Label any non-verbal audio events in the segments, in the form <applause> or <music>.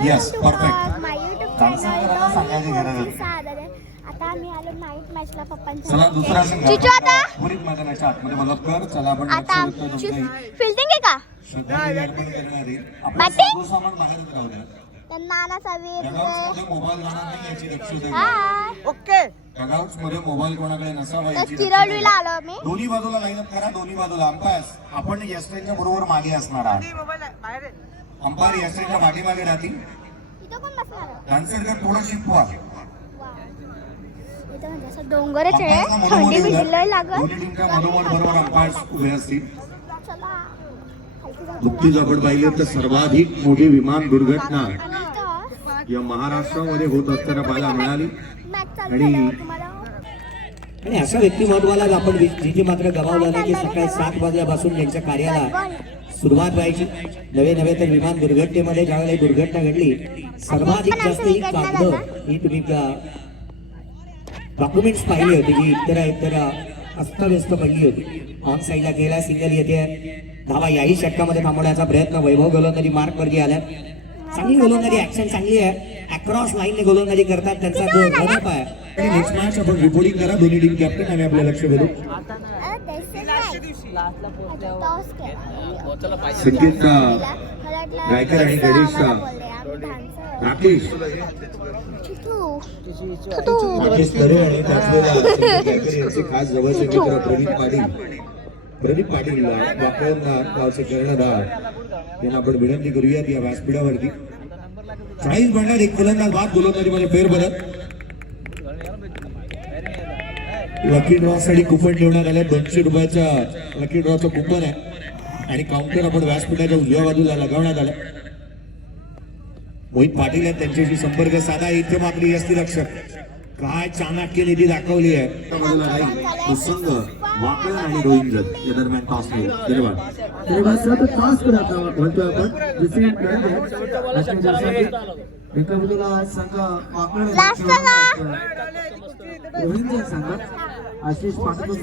Yes, too perfect. My YouTube डान्सरांना सांगायची गरज आता आम्ही आलो नाईट मॅचला पप्पांच्या चला दुसरा संघ चिचू आता? पुरीत मैदानाच्या आतमध्ये मदत कर. चला आपण आता. फिल्डिंग आहे का? सामान राहू द्या. नानाचा वीर मोबाईल हाय ओके. मध्ये मोबाईल कोणाकडे नसावा. आलो मी दोन्ही बाजूला लाईनअप करा दोन्ही बाजूला अंपायर आपण यस्टनच्या बरोबर मागे असणार आहात. मोबाईल बाहेर आहे. अंपायर यस्टनच्या पाठीमागे राहतील. इथं कोण बसणार? डान्सर थोडं शिकवा इथं म्हणजे असं डोंगरच आहे. थंडी मधोमध बरोबर अंपायर उभे असतील. चला. खालती जाऊ. नुकतीच आपण पाहिली तर सर्वाधिक मोठी विमान दुर्घटना. या महाराष्ट्रामध्ये होत असताना पाहायला मिळाली. आणि- आणि अशा व्यक्तिमत्वाला आपण जी जी मात्र गमावलं नाही की सकाळी सात वाजल्यापासून यांच्या कार्याला सुरुवात व्हायची. नवे नवे तर विमान दुर्घटनेमध्ये ज्यावेळेला ही दुर्घटना घडली सर्वाधिक जास्त ही कागद ही तुम्ही डॉक्युमेंट्स पाहिली होती की इतर इतर अस्तव्यस्त पडली होती. ऑन साईडला गेला सिंगल येते. धावा याही षटकामध्ये थांबवण्याचा प्रयत्न. वैभव गोलंदाजी मार्क वरती आल्या. चांगली गोलंदाजी ऍक्शन चांगली आहे. अक्रॉस लाईनने गोलंदाजी करतात. त्यांचा जो रनअप आहे नेक्स्ट मॅच आपण रिपोर्टिंग करा. दोन्ही टीम कॅप्टन आणि आपलं लक्ष वेधू. गायकर आणि dancer. राकेश. राकेश तरे आणि गायकर यांचे खास जवळचे मित्र प्रदीप पाटील. प्रदीप पाटील वाकवणार गावचे कर्णधार. यांना आपण विनंती करूयात या व्यासपीठावरती. चाळीस बंडात एक फलंदाज बाद गोलंदाजीमध्ये फेरबदल. लकी ड्रॉ साठी कुपन ठेवण्यात आले. दोनशे रुपयाचा लकी ड्रॉचं कुपन आहे. आणि काउंटर आपण व्यासपीठाच्या उजव्या बाजूला लगावण्यात आलं. मोहित पाटील आहेत त्यांच्याशी संपर्क साधा. इथे मात्र यष्टी रक्षक काय चाणक्य निधी दाखवली आहे. संघ आणि या दरम्यान टॉस मिळेल धन्यवाद. करत आहोत म्हणतो आपण. दुसरी एका संघ संघ आशिष पाटील.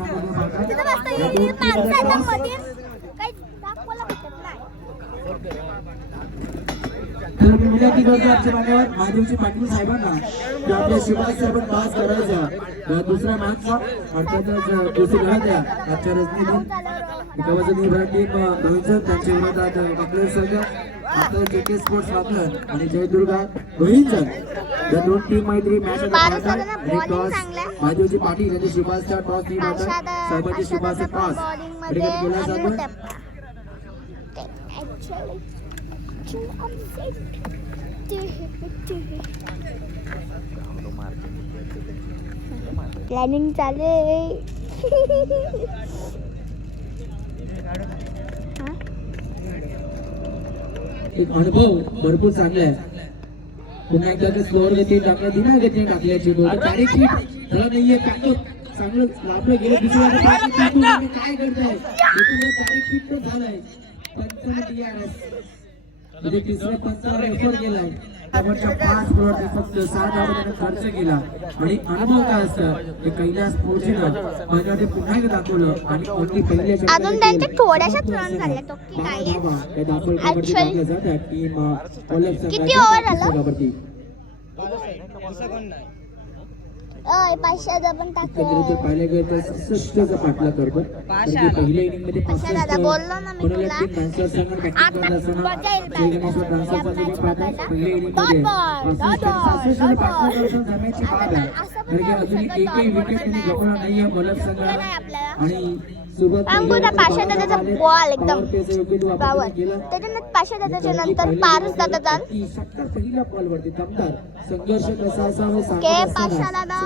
तर मी विनंती करतो आमच्या मान्यवर महादेवजी पाटील साहेबांना. की आपल्या शिवाजी साहेबांना पास करायचा दुसऱ्या मॅचचा अर्थातच दुसरी लढत आहे आजच्या रजनीतून बाजूने मराठी टीम रोहित त्यांच्या विरोधात वाकलेर संघ आता जे के स्पोर्ट्स वाकलर आणि जयदुर्गा रोहित या दोन टीम मैत्री मॅच साधारण आणि टॉस. महादेवजी पाटील यांच्या शिवाजचा टॉस टीम आशादा- साहेबांची आशादाचा टॉस आणि upset. प्लॅनिंग चालू आहे एक अनुभव भरपूर चांगला आहे. पुन्हा एकदा ते स्लोअर गती टाकल्या दिना गती टाकल्याची फीट झाला नाहीये चांगलं लाभलं गेलं दुसऱ्या काय करताय झालाय. म्हणजे तिसऱ्या पंचावर एफर्ट गेलाय. शेवटच्या पाच बॉलवरती फक्त सहा धावांना खर्च केला. आणि अनुभव काय असतं? ते कैलास पोहोचलं माझ्या ते पुन्हा एकदा दाखवलं. आणि अगदी पहिल्या अजून त्यांच्या थोड्याशाच run झाल्या, तो की टाकल्या जातात. टीम किती over झालं? पाचशे पण टाकलं पाहिलं गेलं तर करतो पहिल्या इनिंगमध्ये दादा, बोललो ना मी तुला. अजून एकही विकेट नाहीये संघाला. आणि सुरुवात अंकुर पहिल्या पाशा दादाचा. बॉल एकदम पावर. त्याच्यानंतर दादाच्या नंतर पारस के पाशा दादा,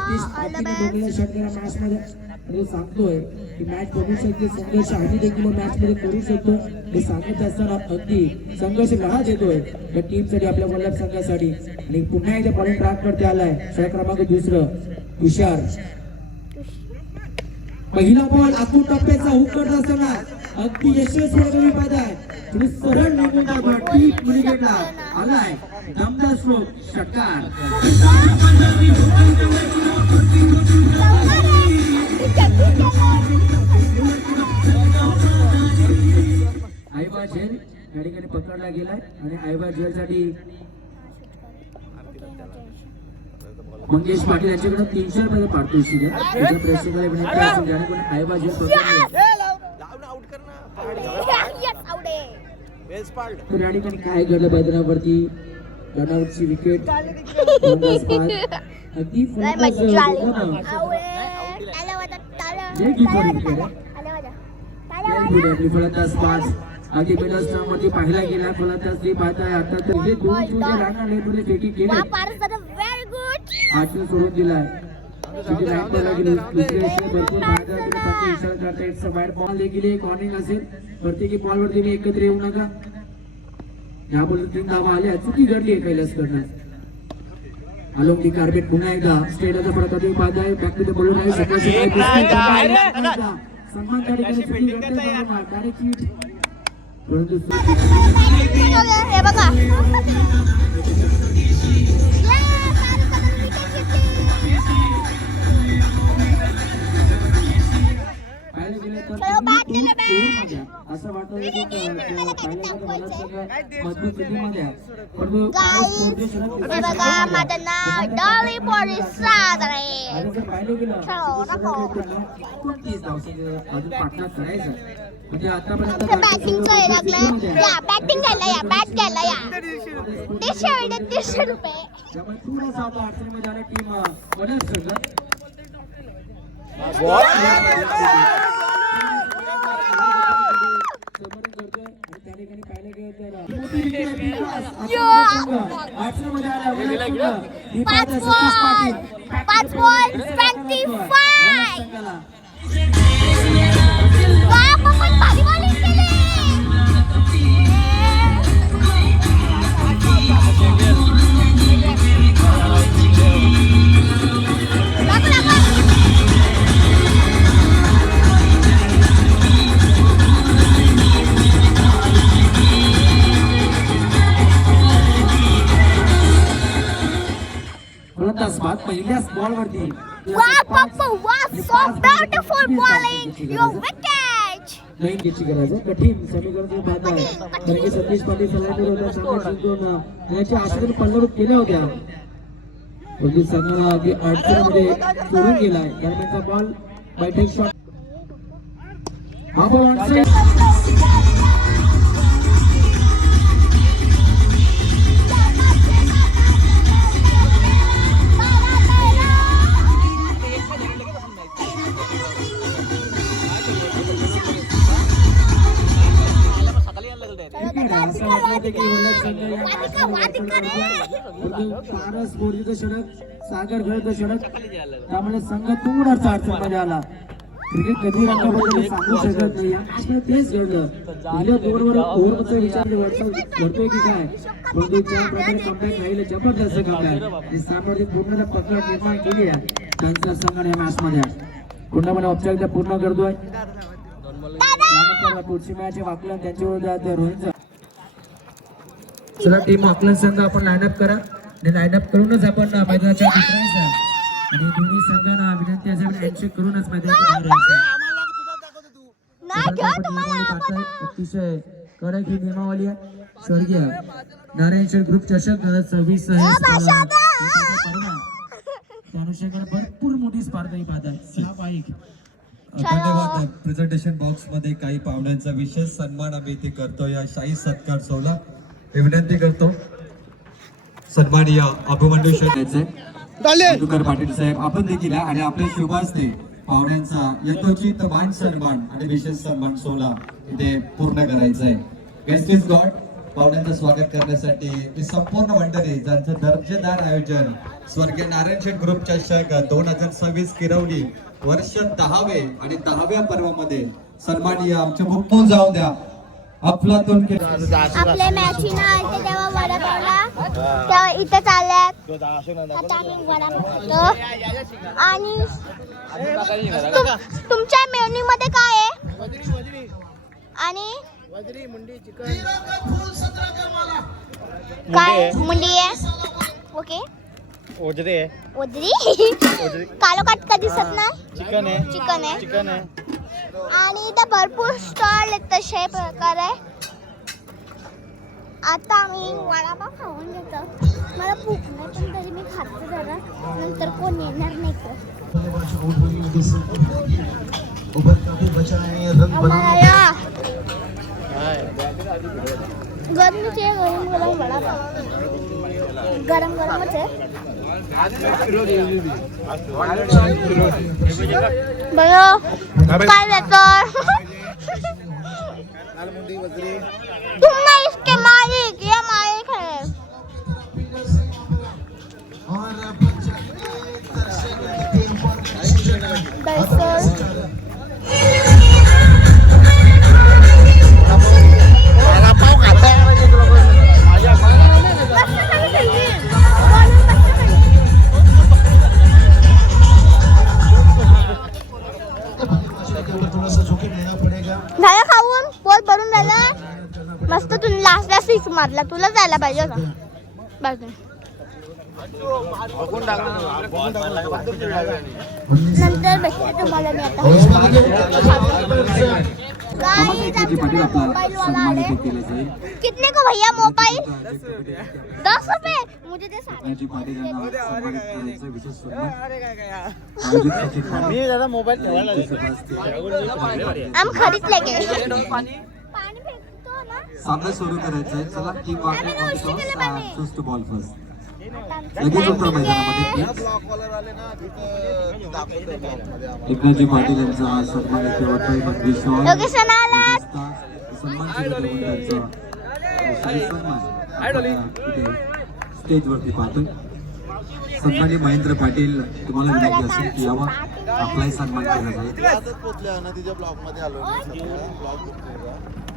सांगतोय की मॅच बघू शकते संघर्ष आम्ही देखील मॅच मध्ये करू शकतो. हे सांगत असताना अगदी संघर्ष लढा देतोय या टीमसाठी आपल्या वल्लभ संघासाठी. आणि पुन्हा एकदा पॉइंट ट्रॅक करते आलाय. क्रमांक दुसरं. तुषार पहिला बॉल आतून टप्प्याचा हुक असताना अगदी यशस्वी कमी आहे तुम्ही सरळ निघून जातो टीप क्रिकेटला आलाय. दमदार श्लोक षटकार. आईबा झेल या ठिकाणी पकडला गेलाय. आणि आईबा झेल मंगेश पाटील यांच्याकडे तीनशे रुपये पाडतो शिगे त्याच्या प्रेक्षकाला विनंती असेल ज्याने कोणी Yes, आवडे. तर या ठिकाणी काय घडलं मैदानावरती रनआउटची विकेट अगदी. पुढे फलंदाज पाच. अगदी मध्ये पाहिला गेला. फलंदाज ती पाहत आहे आता तर हे दोन चुके राहणार लेटमध्ये फेकी केले आठशे सोडून बॉल गेली कॉर्निंग असेल. प्रत्येकी बॉलवर तुम्ही एकत्र येऊ नका. या बॉल तीन धावा आल्या. चुकी घडली आहे कैलास कडनं अलोंग दी कार्पेट पुन्हा एकदा. स्टेटाचा फरक तुम्ही पाहताय बॅक टू द बॉलर आहे. सन्मान. परंतु असं वाटतं बघा माझं नाव डॉली करायचं म्हणजे आतापर्यंत लागलं या बॅटिंग घ्यायला या बॅट घ्यायला या दीडशे वेळ दीडशे रुपये. त्यामुळे थोडासा आता अडचणीमध्ये आल्या टीम वनज संघ. पाच. बॉल पाच ball twenty five. Your wicket. नाही घ्यायची गरज आहे कठीण समीकरण तुम्ही पाहताय कारण की सतीश पाटील सलामीर होता सामना जिंकून याच्या आश्रम पल्लवित केल्या होत्या परंतु संघाला अगदी अडचणीमध्ये सोडून गेलाय दरम्यानचा बॉल बैठक शॉट हा बॉल पारस बोर्डीचं षटक सागर खेळचं षटक त्यामुळे संघ थोडासा अडचणमध्ये आला. क्रिकेट कधी रंगाबद्दल सांगू शकत नाही. तेच घडलं. पहिल्या ओव्हरचा विचार घडतोय की काय? परंतु ज्या प्रकारे कमबॅक राहिलं जबरदस्त कमबॅक पूर्ण पकड निर्माण केली आहे. त्यांचा संघ या मॅच मध्ये पूर्णपणे औपचारिकता पूर्ण करतोय. पुढची मॅच आहे त्यांच्यावर रोहित चला टीम वाकलन संघ आपण लाईनअप करा. आणि लाईनअप करूनच आपण मैदानाच्या उतरायचं आणि दोन्ही संघांना विनंती असेल हँडशेक करूनच अतिशय कडक ही नियमावली आहे. स्वर्गीय नारायण शेठ ग्रुप चषक दोन हजार सव्वीस. त्या अनुषंगाने भरपूर मोठी स्पर्धा ही पाहतात. धन्यवाद. प्रेझेंटेशन बॉक्समध्ये काही पाहुण्यांचा विशेष सन्मान आम्ही इथे करतो या शाही सत्कार सोहळा. विनंती करतो. सन्माननीय अभिमन्यू मधुकर पाटील साहेब आपण देखील आहे आणि आपल्या शुभ हस्ते पाहुण्यांचा यथोचित मान सन्मान आणि विशेष सन्मान सोहळा इथे पूर्ण करायचा आहे गेस्ट इज गॉड पाहुण्यांचं स्वागत करण्यासाठी ही संपूर्ण मंडळी ज्यांचं दर्जेदार आयोजन स्वर्गीय नारायण शेठ ग्रुप चषक दोन हजार सव्वीस किरवली वर्ष दहावे आणि दहाव्या पर्वामध्ये सन्माननीय आमचे मुक्कून जाऊ द्या. अफलातून मॅची ना आलते तेव्हा वडापावला. तेव्हा इथे चालल्यात आता आम्ही वडापाव खातो आणि तुम- तुमच्या मेन्यू मध्ये काय आहे? आणि काय? मुंडी आहे. ओके. ओजरे आहे. ओदरी कालोखात का दिसत ना चिकन आहे. चिकन आहे. चिकन आहे. आणि इथं भरपूर स्टॉल आहेत तसे प्रकार. आहे आता आम्ही वडापाव खाऊन घेतो. मला भूक नाही पण तरी मी खाते जरा. नंतर कोण येणार नाही गरमीचे गरम गरम वडापाव. गरम गरमच आहे. बघा. काय देतो तुम नहीं इसके मालिक ये मालिक है. दरअसल भरून झालं मस्त तुम्ही लास्टला सिक्स मारला. तुला जायला पाहिजे होता. बस नंतर भेटते तुम्हाला मी आता. मोबाईल कितने को भैया मोबाइल दस रुपए मुझे दे सारे. मी दादा मोबाईल हम खरीद लेंगे. सामना सुरू करायचा आहे चला टीम पाणी. चूज टू बॉल फर्स्ट लगेच उत्तर मैदानामध्ये. एकनाथजी पाटील यांचा हा सन्मान इथे होतोय आला. सन्मान स्टेजवरती पाहतोय. सन्मानी महेंद्र पाटील तुम्हाला विनंती असेल की यावा आपलाही सन्मान केला माझ्या माझ्या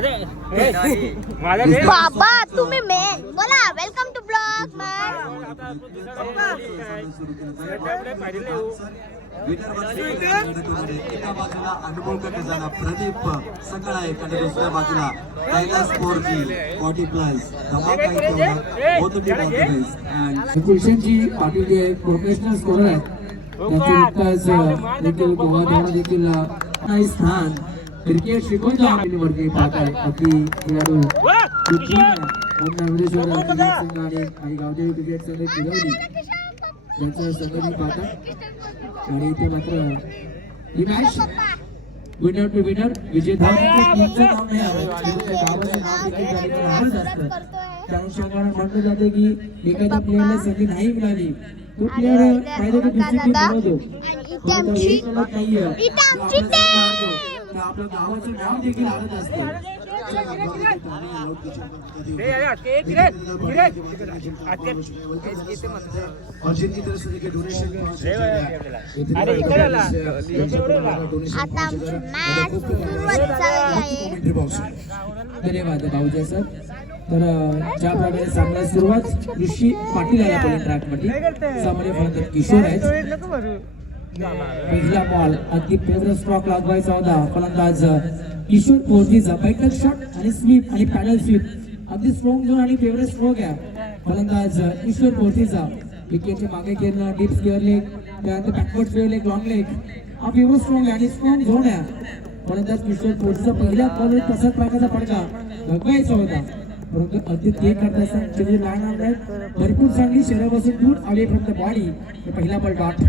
जाईल बाबा तुम्ही मेन बोला वेलकम टू ब्लॉग मॅन एका बाजूला अनुभव खजाना प्रदीप सकळायक आणि दुसऱ्या बाजूला कैलास फोरजी फॉर्टी प्लस गुलशनजी पाटील जे प्रोफेशनल स्कोरर आहेत त्यांचे नुकताच देखील स्थान क्रिकेट शिकवतो आम्ही वरती पाहत आहे. अगदी खेळाडू आणि काही गावदेवी क्रिकेट संघ फिरवली त्यांचा संघ मी पाहता. आणि इथे मात्र ही match winner to winner Vijay धाव नाव नाही गावाचं नाव देखील त्या ठिकाणी आलंच असतं त्या अनुषंगाने म्हटलं जातं की एखाद्या प्लेअरला संधी नाही मिळाली. तो प्लेअर पाहिजे तर दुसरी टीम बनवतो नाहीये. इथे की आमची आपला संघ team. हारतो, तर आपलं गावाचं नाव देखील आहे. धन्यवाद भाऊजा. सर. तर ज्या प्रकारे सामना सुरुवात ऋषी पाटील आहे आपल्या ट्रॅकमध्ये सामान्य फलंदाज किशोर आहेत. पहिला बॉल अगदी फेवरेट स्ट्रॉक लागवायचा होता. फलंदाज किशोर पोर्टीचा बैठक शॉट आणि स्वीप आणि पॅनल स्वीप अगदी स्ट्रॉंग झोन आणि फेवरेट स्ट्रोक आहे. फलंदाज किशोर पोर्टीचा विकेटच्या मागे घेणं डीप स्क्वेअर लेग त्यानंतर backward square leg long leg हा फेवरेट स्ट्रॉंग आहे आणि स्ट्रॉंग झोन आहे. फलंदाज किशोर पोर्टीचा पहिल्या बॉल तसाच प्रकारचा फटका लगवायचा होता. परंतु अगदी ते करत असताना लहान भरपूर चांगली शरीरापासून दूर आली फ्रॉम द बॉडी पहिला बॉल डॉट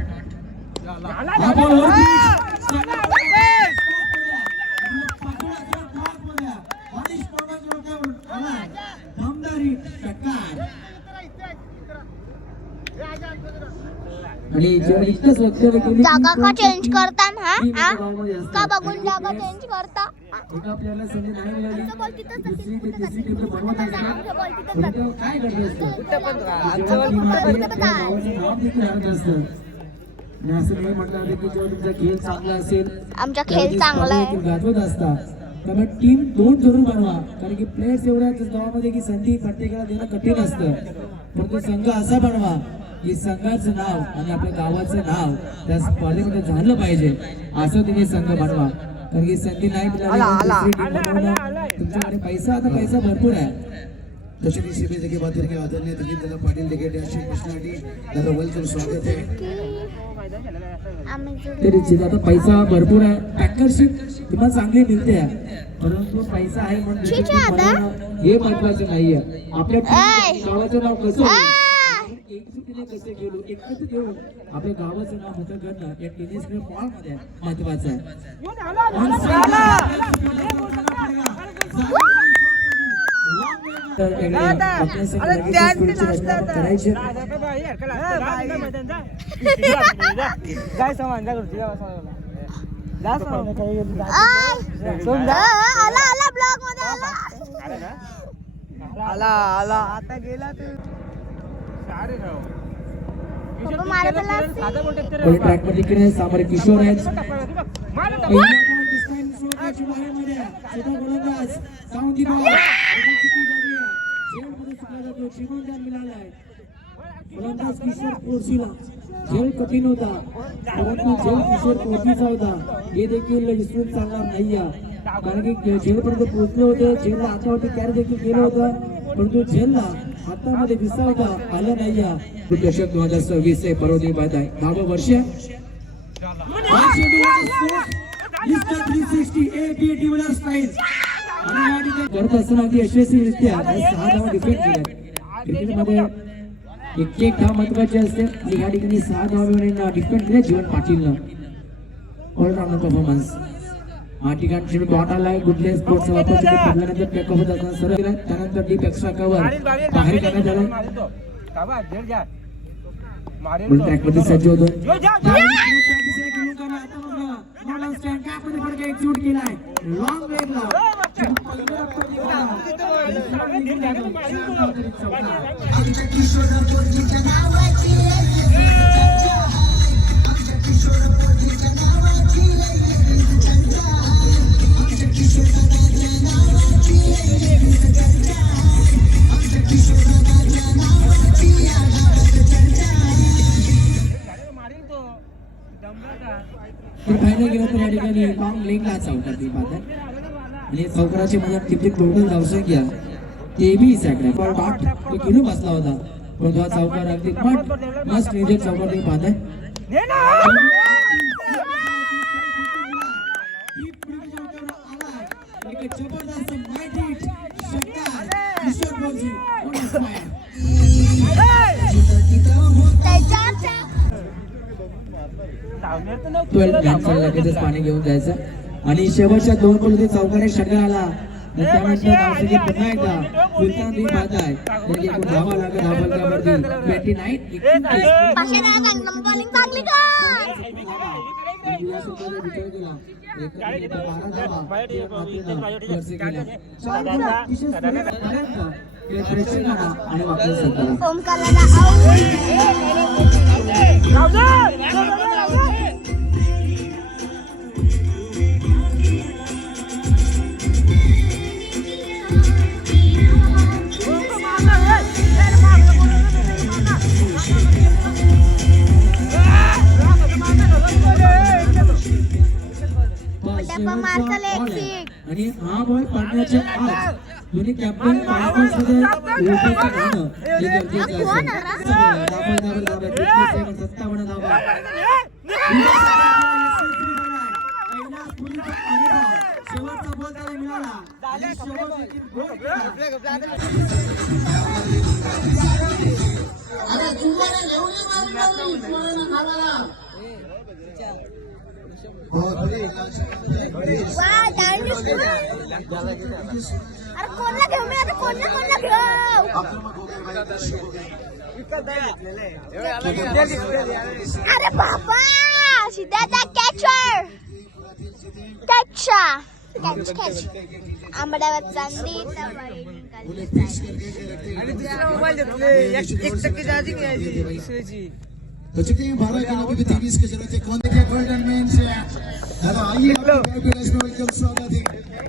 जागा का चेंज करता ना? का बघून जागा चेंज करता? आपल्याला संधी नाही मिळाली दुसरी ते तिसरी टीम बनवत असतात काय करत असतं आणि असं नाही म्हटलं जातं की जेव्हा तुमचा खेळ चांगला असेल आमचा खेळ चांगला आहे. गाजवत असता त्यामुळे टीम दोन जरूर बनवा कारण की प्लेयर्स एवढ्या गावामध्ये की संधी प्रत्येकाला देणं कठीण असतं. परंतु संघ असा बनवा की संघाचं नाव आणि आपल्या गावाचं नाव त्या स्पर्धेमध्ये झालं पाहिजे. असं तुम्ही संघ बनवा. कारण की संधी नाही तुमच्याकडे पैसा आता पैसा भरपूर आहे. तसे दिवशी मी देखील बात की आदरणीय दिलीप दादा पाटील देखील या प्रश्नासाठी दादा वेलकम स्वागत आहे. आता पैसा भरपूर आहे पॅकरशिप तुम्हाला चांगली मिळते. आहे परंतु पैसा आहे म्हणून आहे हे महत्वाचं नाहीये. आपल्या ऐ. team गावाचं नाव कसं! एकजुटीने कसे गेलो? एकत्र येऊन आपल्या गावाचं नाव मोठं करणं या महत्वाचं आहे तर एकदा आपल्या सगळ्या लगेचच पुढची रचना आपण करायची काय सामान जा आला आला ब्लॉगमध्ये आला. आला आला आता गेला तू. सारे राव. ट्रॅकमध्ये किशोर आहेत. गोलंदाज जाऊन बॉल. झेलमध्ये चुकला जातो. गोलंदाज किशोर झेल कठीण होता. परंतु झेल किशोर होता. हे देखील विसरून चालणार नाहीये कारण की झेलपर्यंत पोहोचले होते. झेलला हातावरती कॅरी देखील केलं होतं. परंतु झेलला हातामध्ये विसावता आलं नाहीये दशक दोन हजार सव्वीस आहे पर्वती बाद आहे दहावं वर्ष. करत असताना अगदी यशस्वीरित्या सहा धावा डिफेंड केल्या क्रिकेटमध्ये एक एक धाव महत्वाची असते आणि या ठिकाणी सहा धावा डिफेंड केले जीवन पाटीलनं. ऑलराऊंडर परफॉर्मन्स हा ठिकाणी शेवटी डॉट आलाय गुडले स्पोर्ट्सचा वापर पडल्यानंतर बॅकअप होत असताना सरळ गेला त्यानंतर डीप एक्स्ट्रा कव्हर बाहेर करण्यात आला. काबा झेल जा मारेल म्हणून ट्रॅकमध्ये सज्ज होतो जो जा लॉंग मारेल तो दमला का तर फायनल गेलं तर या ठिकाणी लॉंग लेगला चौकार ती पाहत आणि म्हणजे चौकाराची माझ्या किती टोटल धावसंख्या तेवीस आहे पण बाट तो किलो बसला होता? पण तो चौकार अगदी मट मस्त मेजर चौकार तुम्ही पाहताय लगेचच पाणी घेऊन जायचं. आणि शेवटच्या दोन बोलते चौकाने षटकार आला. पुन्हा एकदा म्हणजे एकूण धावा लागत धावलक्यावरती ट्वेंटी नाईन आणि आणि हा बॉल पाडण्याच्या आत दोन्ही कॅप्टन सेकंद, सत्तावन्न धावा. पहिला स्फुलिंग अनुभव. शेवटचा बॉल त्याला मिळाला अरे कोणला घेऊ मी आता कोणला कोणला घेऊ अरे बाबा सिद्धार्थ कॅचर कॅचा कॅच कॅच आंबड्यावर चांदी आणि दुसरा मोबाईल घेतले. एक टक्के चार्जिंग घ्यायची. दुसऱ्याची तो चुके हैं बारह के अभी तेईस की जरूरत है कौन देखिए गोल्डन मैन से? दादा आइए आपका इसमें वेलकम स्वागत है।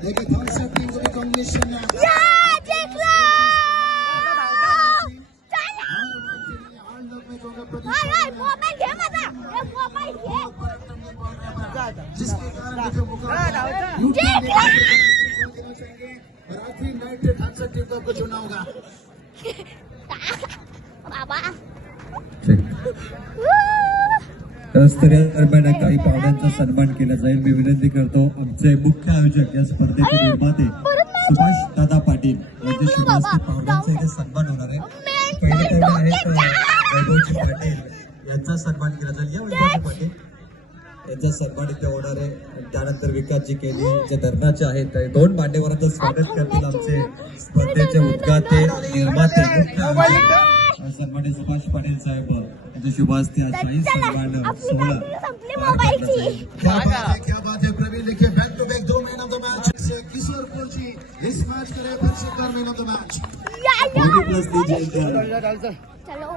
देखिए थम्स अप टीम को भी कॉम्बिनेशन है। या जिंकलो चला हाल लोग में जो होगा हाय हाय मोबाईल घे माझा ए, मोबाईल घे जिसके कारण देखिए मुकाबला जिंकलो देना चाहेंगे और आखिरी नाइट थम्स अप टीम को आपको चुनना होगा। <laughs> बाबा। दरम्यान काही पाहुण्यांचा सन्मान केला जाईल. मी विनंती करतो आमचे मुख्य आयोजक या स्पर्धेचे निर्माते सुभाष दादा पाटील यांच्याशी बाबा, पाहुण्यांचा इथे सन्मान होणार आहे. पहिले पाहुणे आहेत वैभवजी पाटील यांचा सन्मान केला जाईल. या वैभवजी पाटील यांचा सन्मान इथे होणार आहे. त्यानंतर विकासजी केली जे धरणाचे आहेत ते दोन मान्यवरांचं स्वागत करतील आमचे स्पर्धेचे उद्घाते निर्माते मुख्य आयोजक, सन्मान्य सुभाष पाटील साहेब यांच्या शुभ हस्ते आज शाही सन्मान आपली सोहळा. क्या बात है क्या बात है प्रवीण देखिए back to back though man of the match Kishor Kochi is match man of the match plus. चलो